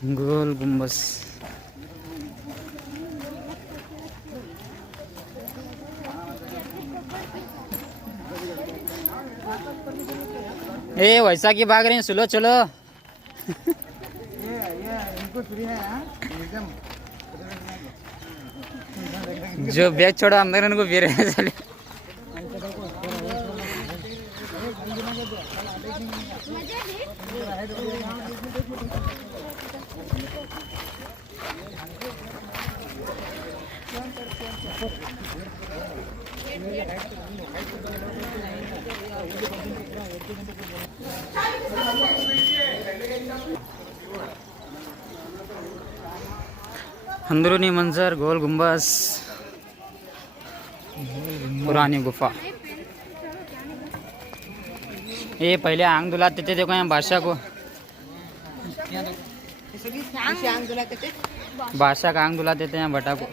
गोल गुम्बस। ए वैसा की भाग रहे हैं, सुलो चलो। जो बैग छोड़ा अंदर उनको फिर चले। अंदरूनी मंजर गोल गुम्बस, पुरानी गुफा। ये पहले आंग दुलाते थे, देखो यहाँ बादशाह को, बादशाह का आंग दुलाते थे यहाँ भट्टा को।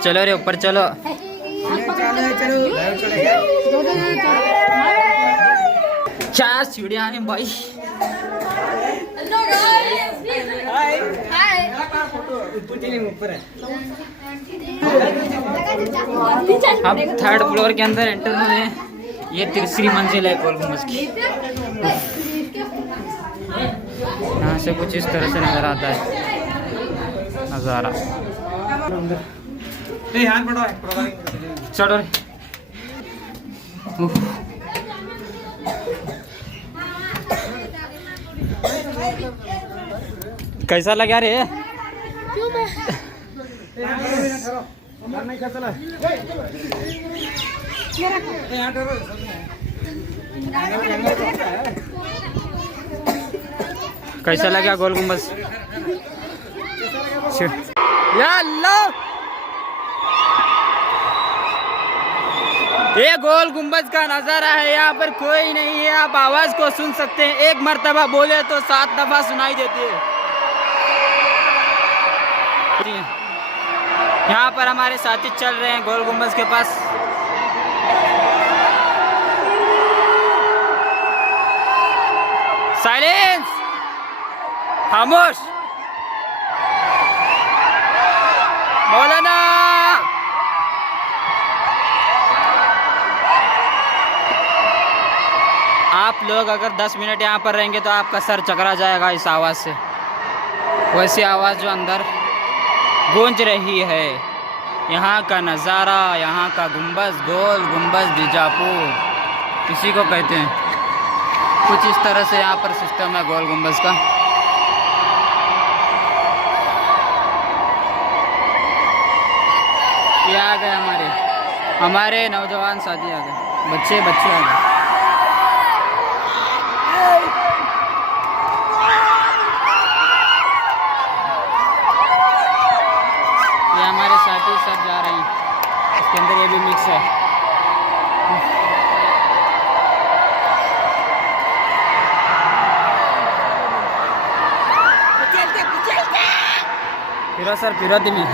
चलो रे ऊपर चलो। क्या सीढ़ियाँ हैं भाई। अब थर्ड फ्लोर के अंदर एंटर हुए। ये तीसरी मंजिल है गोल गुम्बद की। यहाँ से कुछ इस तरह से नजर आता है नजारा। चलो रे। कैसा लगा रे? कैसा लगा गोल गुम्बद? या अल्लाह, ये गोल गुम्बद का नजारा है। यहाँ पर कोई नहीं है, आप आवाज को सुन सकते हैं। एक मर्तबा बोले तो 7 दफा सुनाई देती है। यहाँ पर हमारे साथी चल रहे हैं गोल गुम्बद के पास। साइलेंस, खामोश। मौलाना आप लोग अगर 10 मिनट यहाँ पर रहेंगे तो आपका सर चकरा जाएगा इस आवाज़ से। वैसी आवाज़ जो अंदर गूंज रही है। यहाँ का नज़ारा, यहाँ का गुम्बद, गोल गुम्बद बीजापुर इसी को कहते हैं। कुछ इस तरह से यहाँ पर सिस्टम है गोल गुम्बद का। ये आ गए हमारे नौजवान साथी, आ गए बच्चे आ गए। ये हमारे साथी सब जा रहे हैं, इसके अंदर ये भी मिक्स है। फिरो सर, फिरो तुम्हें।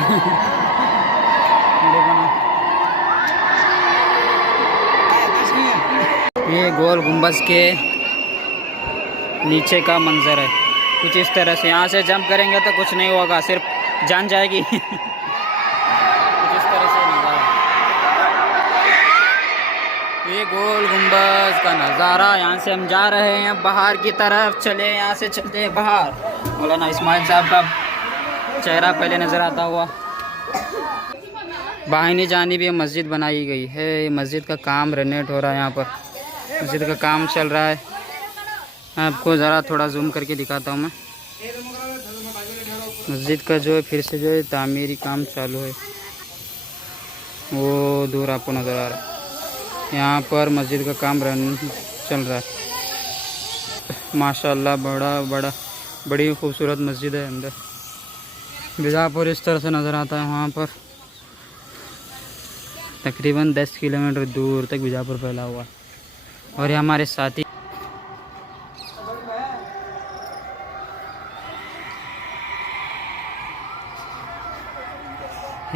ये गोल गुम्बद के नीचे का मंजर है कुछ इस तरह से। यहाँ से जंप करेंगे तो कुछ नहीं होगा, सिर्फ जान जाएगी। कुछ इस तरह से नज़ारा, ये गोल गुम्बद का नज़ारा। यहाँ से हम जा रहे हैं बाहर की तरफ। चले, यहाँ से चलते हैं बाहर। मौलाना इस्माइल साहब का चेहरा पहले नज़र आता हुआ। बाहिनी जानिब ये मस्जिद बनाई गई है। मस्जिद का काम रेनोवेट हो रहा है। यहाँ पर मस्जिद का काम चल रहा है। आपको ज़रा थोड़ा जूम करके दिखाता हूँ मैं। मस्जिद का जो है फिर से जो है तामीरी काम चालू है, वो दूर आपको नज़र आ रहा है। यहाँ पर मस्जिद का काम चल रहा है। माशाल्लाह बड़ी खूबसूरत मस्जिद है अंदर। बीजापुर इस तरह से नज़र आता है। वहाँ पर तकरीबन 10 किलोमीटर दूर तक बीजापुर फैला हुआ है। और ये हमारे साथी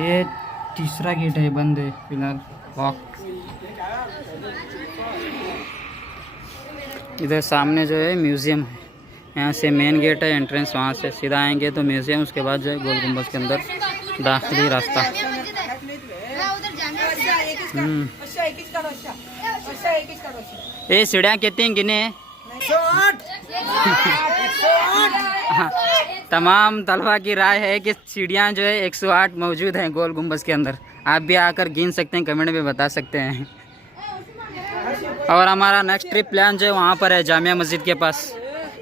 ये तीसरा गेट है, बंद है फिलहाल। वॉक इधर सामने जो है म्यूज़ियम है, यहाँ से मेन गेट है एंट्रेंस, वहाँ से सीधा आएंगे तो म्यूज़ियम, उसके बाद जो है गोल गुम्बद के अंदर दाखिली रास्ता। ये सीढ़ियाँ कितनी गिने हैं? तमाम तलबा की राय है कि सीढ़ियाँ जो है 108 मौजूद हैं गोल गुम्बद के अंदर। आप भी आकर गिन सकते हैं, कमेंट में बता सकते हैं। और हमारा नेक्स्ट ट्रिप प्लान जो है वहाँ पर है जामिया मस्जिद के पास।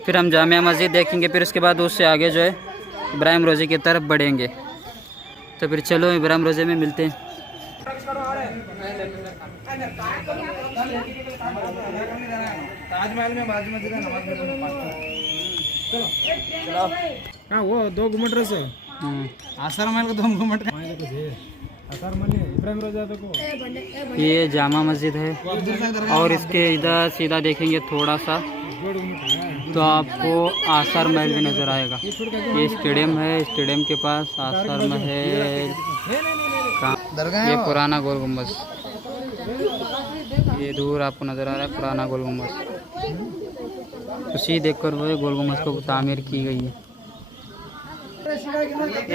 फिर हम जामिया मस्जिद देखेंगे, फिर उसके बाद उससे आगे जो है इब्राहिम रोज़े की तरफ बढ़ेंगे। तो फिर चलो इब्राहिम रोज़े में मिलते हैं। ताजमहल में बाजू में नमाज हाँ वो 2 किलोमीटर से आसार महल का 2 किलोमीटर। ये जामा मस्जिद है और इसके इधर सीधा देखेंगे थोड़ा सा तो आपको आसार महल भी नज़र आएगा। ये स्टेडियम है, स्टेडियम के पास आसार महल, ये पुराना गोल गुम्बद, ये दूर आपको नज़र आ रहा है पुराना गोल गुम्बद। उसी देखकर वो गोल गुम्बद को तामीर की गई है।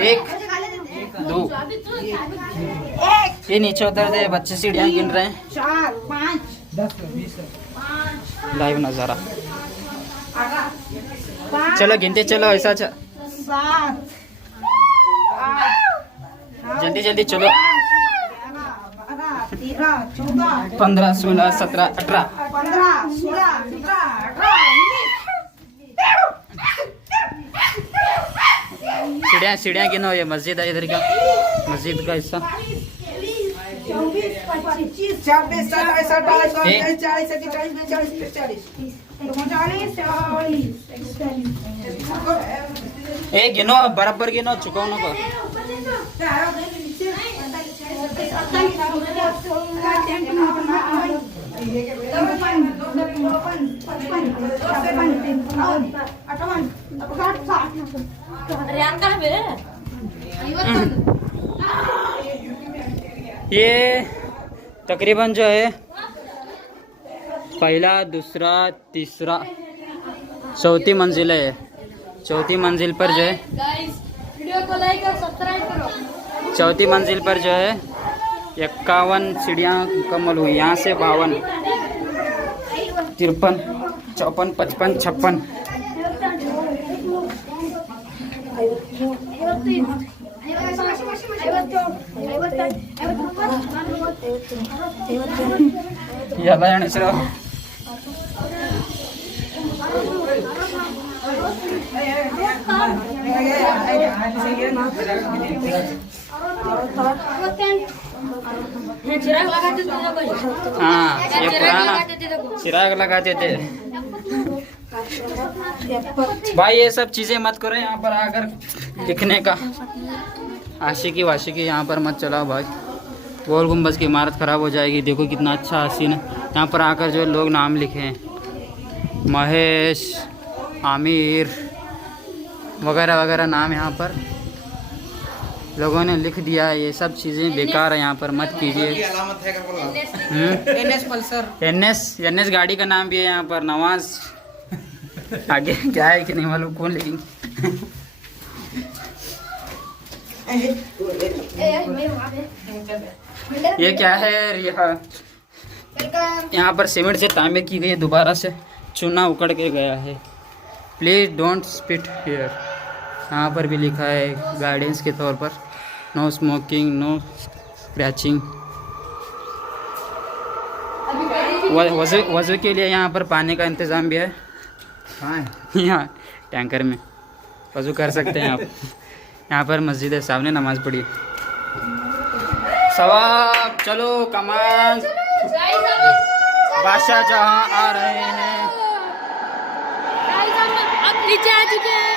1 2 ये नीचे उतर दे, बच्चे सीढ़ियाँ गिन रहे हैं। 4 5 10 20 लाइव नज़ारा। चलो गिनते चलो, ऐसा 7 जल्दी जल्दी चलो। 15 16 17 18 15 16 17 18 सीढ़ियाँ गिनो। ये मस्जिद है, इधर का मस्जिद का हिस्सा। 24 25 26 27 28 29 40 40 गिनो, बराबर गिनो, चुकाओ ना को। ये तकरीबन जो है पहला दूसरा तीसरा चौथी मंजिल है। चौथी मंजिल पर जो है चौथी मंजिल पर जो है 51 सीढ़ियाँ मुकम्मल हुई। यहाँ से 52 53 54 55 56 ಎಲ್ಲ ಹೆಣಸರು हाँ ये पुराना चिराग लगाते थे भाई। ये सब चीज़ें मत करो यहाँ पर आकर दिखने का, आशिकी वाशिकी यहाँ पर मत चलाओ भाई। गोल गुम्बद की इमारत ख़राब हो जाएगी। देखो कितना अच्छा हसीन है। यहाँ पर आकर जो लोग नाम लिखे हैं, महेश, आमिर वगैरह वगैरह नाम यहाँ पर लोगों ने लिख दिया है। ये सब चीज़ें बेकार है, यहाँ पर मत कीजिए। एनएस गाड़ी का नाम भी है यहाँ पर। नवाज आगे क्या है कि नहीं मालूम, कौन लिखेंगे। ये क्या है, यहाँ पर सीमेंट से तामीर की गई है, दोबारा से चूना उकड़ के गया है। Please don't spit here. यहाँ पर भी लिखा है गाइडेंस के तौर पर, नो स्मोकिंग, नो स्क्रैचिंग। वज़ू के लिए यहाँ पर पानी का इंतज़ाम भी है। यहाँ टैंकर में वज़ू कर सकते हैं आप। यहाँ पर मस्जिद है सामने, नमाज पढ़िए। सवाब चलो कमाल। बादशाह जहाँ आ रहे हैं, अब नीचे आ चुके हैं।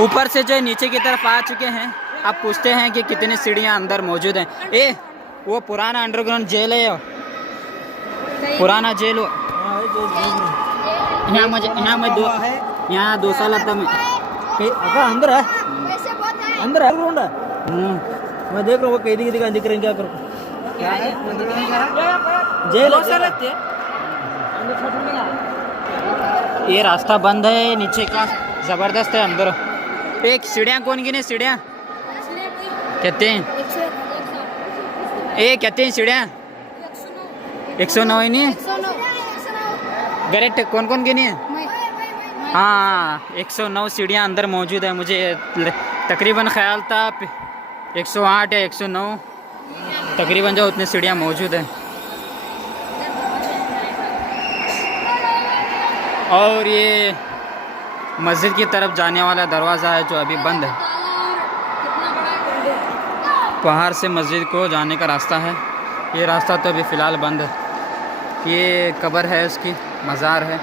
ऊपर से जो नीचे की तरफ आ चुके हैं। अब पूछते हैं कि कितनी सीढ़ियाँ अंदर मौजूद हैं। ए वो पुराना अंडरग्राउंड जेल है, पुराना जेल। यहाँ 2 साल आता मैं अंदर है, अंदर है ग्राउंड है। मैं देख रहा हूँ कैदी दिखा दिख रहे हैं, क्या करो क्या है जेल है। ये रास्ता बंद है नीचे का, जबरदस्त है अंदर। एक सीढ़ियाँ कौन गिने? सीढ़ियाँ कहते हैं, कहते हैं सीढ़ियाँ 109 ही नहीं करेक्ट। कौन कौन गिनी है? हाँ 109 सीढ़ियाँ अंदर मौजूद है। मुझे तकरीबन ख्याल था 108 या 109 तकरीबन जो उतनी सीढ़ियाँ मौजूद हैं। और ये मस्जिद की तरफ जाने वाला दरवाज़ा है जो अभी बंद है। पहाड़ से मस्जिद को जाने का रास्ता है, ये रास्ता तो अभी फ़िलहाल बंद है। ये कब्र है उसकी, मज़ार है,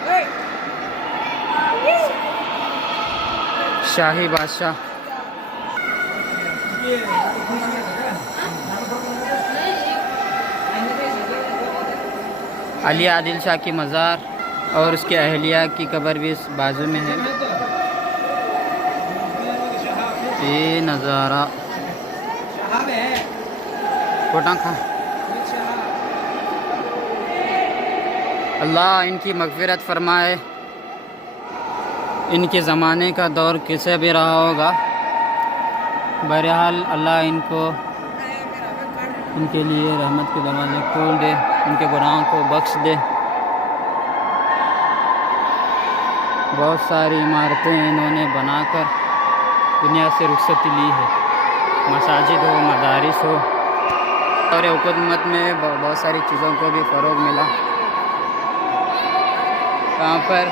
शाही बादशाह। अली आदिल शाह की मज़ार और उसके अहलिया की कब्र भी इस बाजू में है। ये नज़ारा कोटा खा। अल्लाह इनकी मग़फ़िरत फरमाए। इनके ज़माने का दौर कैसे भी रहा होगा, बहरहाल अल्लाह इनको इनके लिए रहमत के दरवाज़े खोल दे, इनके गुनाहों को बख्श दे। बहुत सारी इमारतें इन्होंने बनाकर दुनिया से रुखसती ली है, मसाजिद हो, मदारिस हो, और हुकूमत में बहुत सारी चीज़ों को भी फ़रोग मिला। यहाँ पर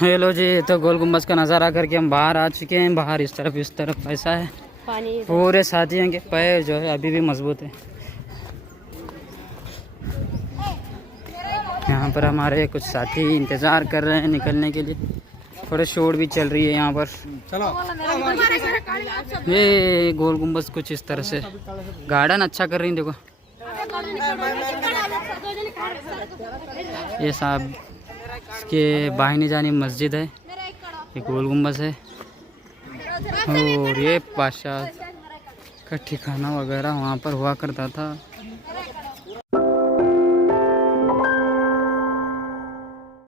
हेलो जी, तो गोल गुम्बद का नज़ारा करके हम बाहर आ चुके हैं। बाहर इस तरफ ऐसा है, पूरे साथियों के पैर जो है अभी भी मजबूत है। यहाँ पर हमारे कुछ साथी इंतज़ार कर रहे हैं निकलने के लिए। थोड़ा शोर भी चल रही है यहाँ पर। चलो ये गोल गुम्बद कुछ इस तरह से गार्डन अच्छा कर रही है। देखो ये साहब इसके बाहिनी जानी मस्जिद है, ये गोल गुम्बद है, और ये बादशाह का ठिकाना वगैरह वहाँ पर हुआ करता था।